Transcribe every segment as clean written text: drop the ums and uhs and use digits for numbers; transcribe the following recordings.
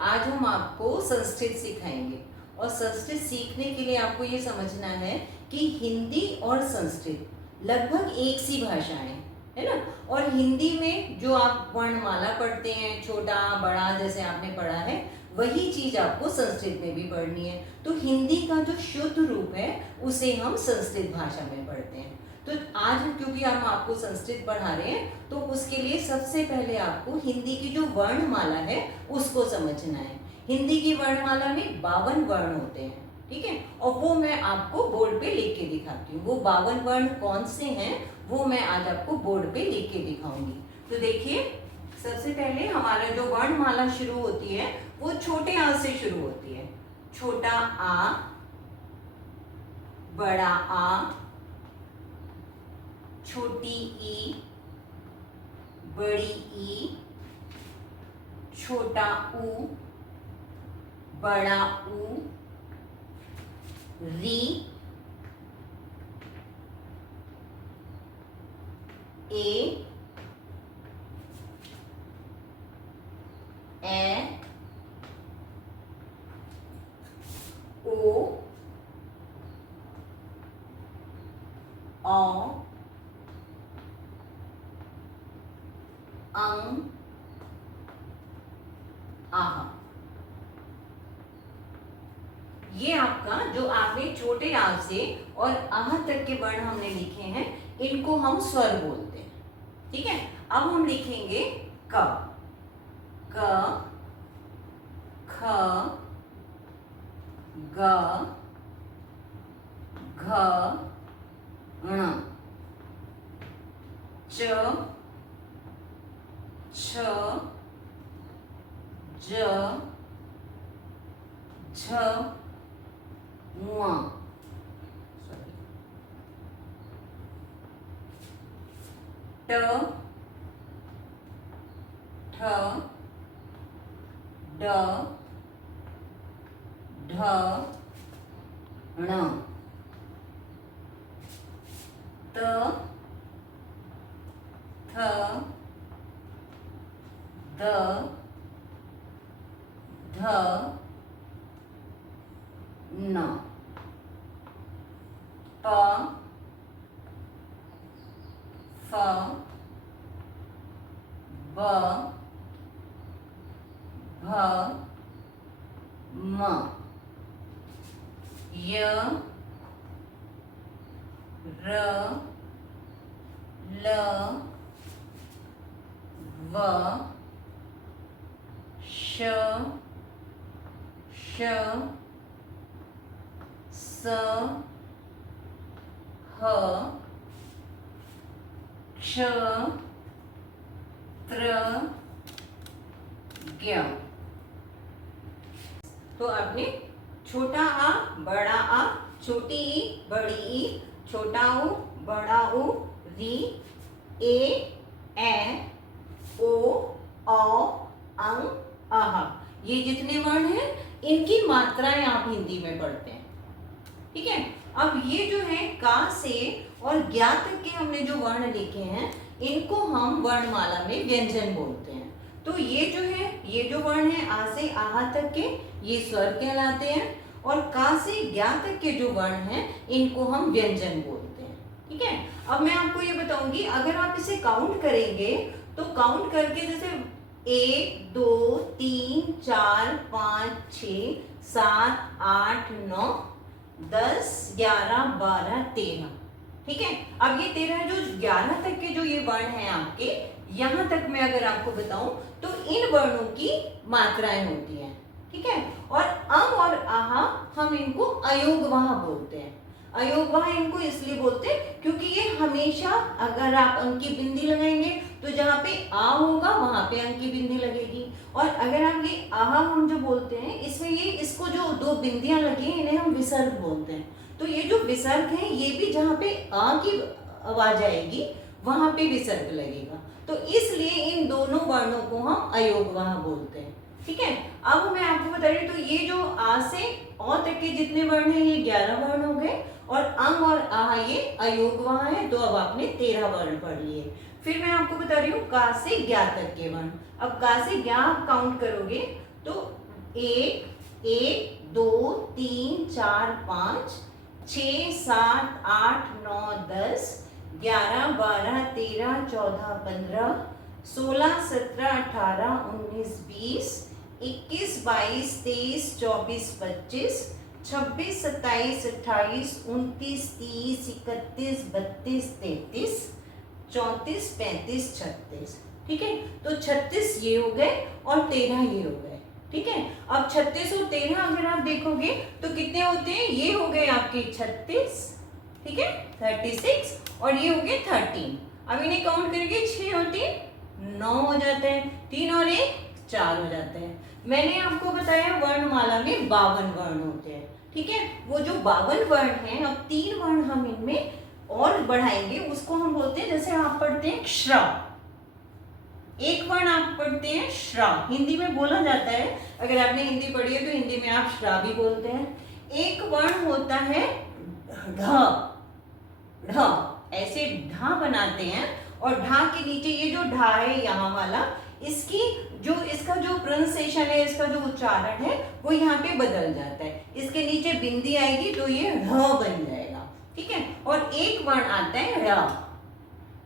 आज हम आपको संस्कृत सिखाएंगे और संस्कृत सीखने के लिए आपको ये समझना है कि हिंदी और संस्कृत लगभग एक सी भाषाएं है ना। और हिंदी में जो आप वर्णमाला पढ़ते हैं, छोटा बड़ा जैसे आपने पढ़ा है, वही चीज आपको संस्कृत में भी पढ़नी है। तो हिंदी का जो शुद्ध रूप है उसे हम संस्कृत भाषा में पढ़ते हैं। तो आज क्योंकि हम आपको संस्कृत पढ़ा रहे हैं तो उसके लिए सबसे पहले आपको हिंदी की जो वर्णमाला है उसको समझना है। हिंदी की वर्णमाला में 52 वर्ण होते हैं, ठीक है। और वो मैं आपको बोर्ड पे लिख के दिखाती हूँ। वो 52 वर्ण कौन से हैं वो मैं आज आपको बोर्ड पे लिख के दिखाऊंगी। तो देखिए, सबसे पहले हमारा जो वर्णमाला शुरू होती है वो छोटे आ से शुरू होती है। छोटा आ, बड़ा आ, छोटी ई, बड़ी ई, छोटा ऊ, बड़ा ऊ, री, ए, ओ, औ, अंग, आह। ये आपका जो आपने छोटे आ से और आह तक के वर्ण हमने लिखे हैं, इनको हम स्वर बोलते हैं, ठीक है। अब हम लिखेंगे क, ख, ग, घ, ण, च, छ, ज, झ, म, ट, ठ, ड, ढ, ण, त, थ, द, ध, न, प, फ, ब, भ, म, य, र, ल, व, श, श, स, ह, क्ष, त्र, ज्ञ। तो आपने छोटा आ, बड़ा आ, छोटी ई, बड़ी ई, छोटा ऊ, बड़ा ऊ, री, ए, ओ, औ, अंग, आह। ये जितने वर्ण हैं इनकी मात्राएं आप हिंदी में पढ़ते हैं, ठीक है। अब ये जो है का से और ज्ञा तक के हमने जो वर्ण लिखे हैं इनको हम वर्णमाला में व्यंजन बोलते हैं। तो ये जो है, ये जो वर्ण है आ से आहा तक के, ये स्वर कहलाते हैं। और का से ज्ञा तक के जो वर्ण हैं इनको हम व्यंजन बोलते हैं, ठीक है। अब मैं आपको ये बताऊंगी, अगर आप इसे काउंट करेंगे तो काउंट करके जैसे 1 2 3 4 5 6 7 8 9 10 11 12 13, ठीक है। अब ये 13 जो 11 तक के जो ये वर्ण हैं आपके, यहां तक मैं अगर आपको बताऊं तो इन वर्णों की मात्राएं होती हैं, ठीक है। और अं और आह हम इनको अयोगवाह बोलते हैं। अयोगवाह इनको इसलिए बोलते हैं क्योंकि ये हमेशा, अगर आप अंक की बिंदी लगाएंगे तो जहाँ पे आ होगा वहां पे अंक की बिंदी लगेगी। और अगर आप ये आह हम जो बोलते हैं इसमें ये, इसको जो दो बिंदियां लगी हैं इन्हें हम विसर्ग बोलते हैं। तो ये जो विसर्ग है ये भी जहाँ पे आ की आवाज आएगी वहां पे विसर्ग लगेगा। तो इसलिए इन दोनों वर्णों को हम अयोगवाह बोलते हैं, ठीक है। अब मैं आपको बता रही हूँ, तो ये जो आ से औ तक के जितने वर्ण हैं ये 11 वर्ण हो गए और अंग और आह ये अयोगवाह है। तो अब आपने 13 वर्ण पढ़ लिए। फिर मैं आपको बता रही हूँ का से ज्ञा तक के वर्ण। अब का से ज्ञा आप काउंट करोगे तो एक, एक, दो, तीन, चार, पाँच, 6, 7, 8, 9, 10, 11, 12, 13, 14, 15, 16, 17, 18, 19, 20, 21, 22, 23, 24, 25, 26, 27, 28, 29, 30, 31, 32, 33, 34, 35, 36। ठीक है, तो 36 ये हो गए और 13 ये हो गए। ठीक है, अब 36 और 13 अगर आप देखोगे तो कितने होते हैं, ये हो गए आपके 36, ठीक है 36, और ये हो गए 13। अब इन्हें काउंट करके 6 और 3 9 हो जाते हैं, 3 और 1 4 हो जाते हैं। मैंने आपको बताया वर्णमाला में 52 वर्ण होते हैं। ठीक है, वो जो 52 वर्ण हैं, अब 3 वर्ण हम इनमें और बढ़ाएंगे, उसको हम बोलते हैं, जैसे आप पढ़ते हैं श्र, एक वर्ण आप पढ़ते हैं श्र, हिंदी में बोला जाता है, अगर आपने हिंदी पढ़ी है तो हिंदी में आप श्र भी बोलते हैं। एक वर्ण होता है ढ, ढ ऐसे ढ बनाते हैं, और ढ के नीचे ये जो ढ है यहाँ वाला, इसका जो प्रोनाउंसिएशन है, इसका जो उच्चारण है वो यहाँ पे बदल जाता है, इसके नीचे बिंदी आएगी तो ये ढ बन जाएगा। ठीक है, और एक वर्ण आता है र,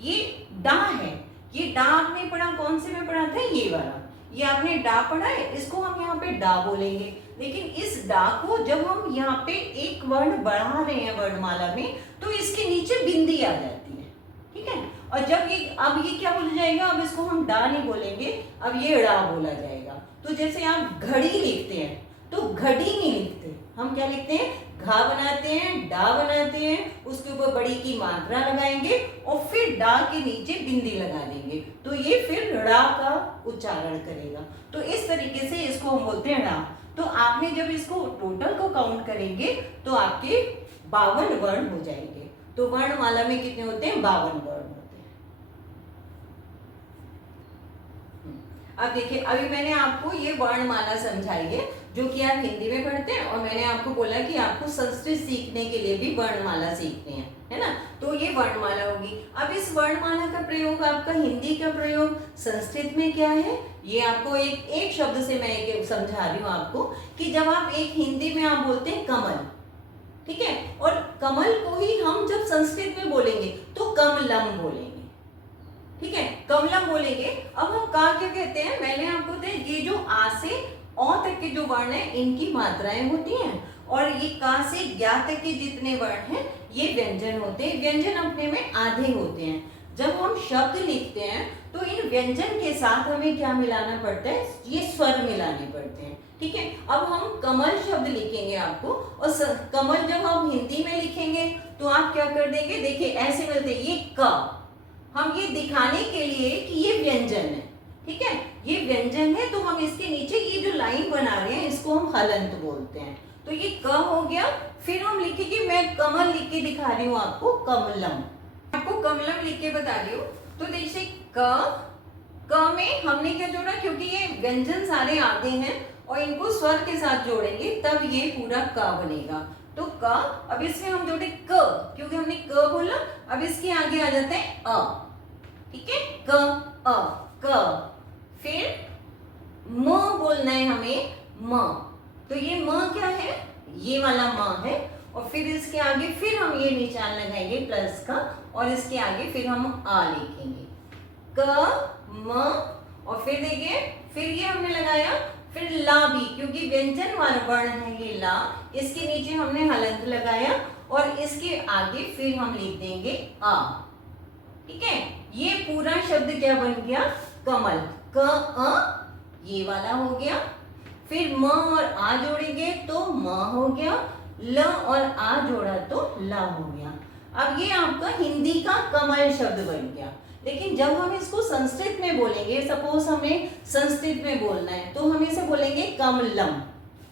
ये डा है, ये डा आपने पढ़ा, कौन से में पढ़ा था, ये वाला, ये आपने डा पढ़ा है, इसको हम यहाँ पे डा बोलेंगे। लेकिन इस डा को जब हम यहाँ पे एक वर्ण बढ़ा रहे हैं वर्णमाला में, तो इसके नीचे बिंदी आ जाती है। ठीक है, और जब ये, अब ये क्या बोला जाएगा, अब इसको हम डा नहीं बोलेंगे, अब ये ड़ा बोला जाएगा। तो जैसे आप घड़ी लिखते हैं तो घड़ी नहीं लिखते, हम क्या लिखते हैं, घा बनाते हैं, डा बनाते हैं, उसके ऊपर बड़ी की मात्रा लगाएंगे और फिर डा के नीचे बिंदी लगा देंगे, तो ये फिर ड़ा का उच्चारण करेगा। तो इस तरीके से इसको हम बोलते हैं ड़ा। तो आपने जब इसको टोटल को काउंट करेंगे तो आपके 52 वर्ण हो जाएंगे। तो वर्णमाला में कितने होते हैं, 52 वर्ण होते हैं। अब देखिए, अभी मैंने आपको ये वर्णमाला समझाई है जो कि आप हिंदी में पढ़ते हैं, और मैंने आपको बोला कि आपको संस्कृत सीखने के लिए भी वर्णमाला सीखनी है ना, तो ये वर्णमाला होगी। अब इस वर्णमाला का प्रयोग, आपका हिंदी का प्रयोग संस्कृत में क्या है, ये आपको एक शब्द से मैं एक समझा रही हूँ आपको, कि जब आप एक हिंदी में आप बोलते हैं कमल, ठीक है, और कमल को ही हम जब संस्कृत में बोलेंगे तो कमलम बोलेंगे। ठीक है, कमलम बोलेंगे। अब हम का क्या कहते हैं, मैंने आपको बताया, ये जो आ से औ तक के जो वर्ण है इनकी मात्राएं होती हैं, और ये का से ज्ञा तक के जितने वर्ण हैं ये व्यंजन होते हैं। व्यंजन अपने में आधे होते हैं। जब हम शब्द लिखते हैं तो इन व्यंजन के साथ हमें क्या मिलाना पड़ता है, ये स्वर मिलाने पड़ते हैं। ठीक है, अब हम कमल शब्द लिखेंगे आपको, और कमल जब हम हिंदी में लिखेंगे तो आप क्या कर देंगे, देखिए ऐसे मिलते हैं, ये क, हम ये दिखाने के लिए कि ये व्यंजन है। ठीक है, ये व्यंजन है, तो हम इसके नीचे ये जो लाइन बना रहे हैं इसको हम हलंत बोलते हैं। तो ये क हो गया। फिर हम लिखेंगे, मैं कमल लिख के दिखा रही हूँ आपको, कमलम, आपको कमलम लिख के बता रही हूँ। तो देखिए क में हमने क्या जोड़ा, क्योंकि ये व्यंजन सारे आगे हैं और इनको स्वर के साथ जोड़ेंगे तब ये पूरा क बनेगा। तो क, अब इसमें हम जोड़े क, क्योंकि हमने क बोला, अब इसके आगे आ जाते हैं अ। ठीक है, क अ क। फिर म बोलना है हमें, म, तो ये म क्या है, ये वाला म है, और फिर इसके आगे फिर हम ये निशान लगाएंगे प्लस का, और इसके आगे फिर हम आ लिखेंगे, क म, और फिर देखिए फिर ये हमने लगाया, फिर ला भी, क्योंकि व्यंजन वाला वर्ण है ये ला, इसके नीचे हमने हलंत लगाया, और इसके आगे फिर हम लिख देंगे आ। ठीक है, ये पूरा शब्द क्या बन गया, कमल, क अ, ये वाला हो गया। फिर म और आ जोड़ेंगे तो म हो गया, ल और आ जोड़ा तो ला हो गया। अब ये आपका हिंदी का कमल शब्द बन गया। लेकिन जब हम इसको संस्कृत में बोलेंगे, सपोज हमें संस्कृत में बोलना है तो हम इसे बोलेंगे कमलम।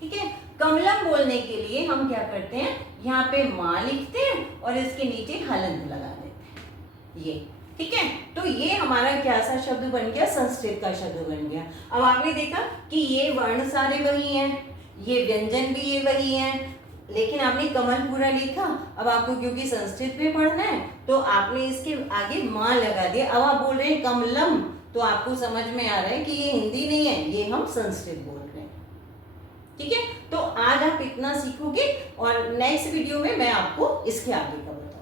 ठीक है, कमलम बोलने के लिए हम क्या करते हैं, यहाँ पे माँ लिखते हैं और इसके नीचे हलंत लगा देते हैं, ये। ठीक है, तो ये हमारा क्या सा शब्द बन गया, संस्कृत का शब्द बन गया। अब आपने देखा कि ये वर्ण सारे वही हैं, ये व्यंजन भी ये वही हैं, लेकिन आपने कमल पूरा लिखा। अब आपको क्योंकि संस्कृत में पढ़ना है तो आपने इसके आगे माँ लगा दिया। अब आप बोल रहे हैं कमलम, तो आपको समझ में आ रहा है कि ये हिंदी नहीं है, ये हम संस्कृत बोल रहे हैं। ठीक है, तो आज आप इतना सीखोगे और नेक्स्ट वीडियो में मैं आपको इसके आगे का बताऊंगी।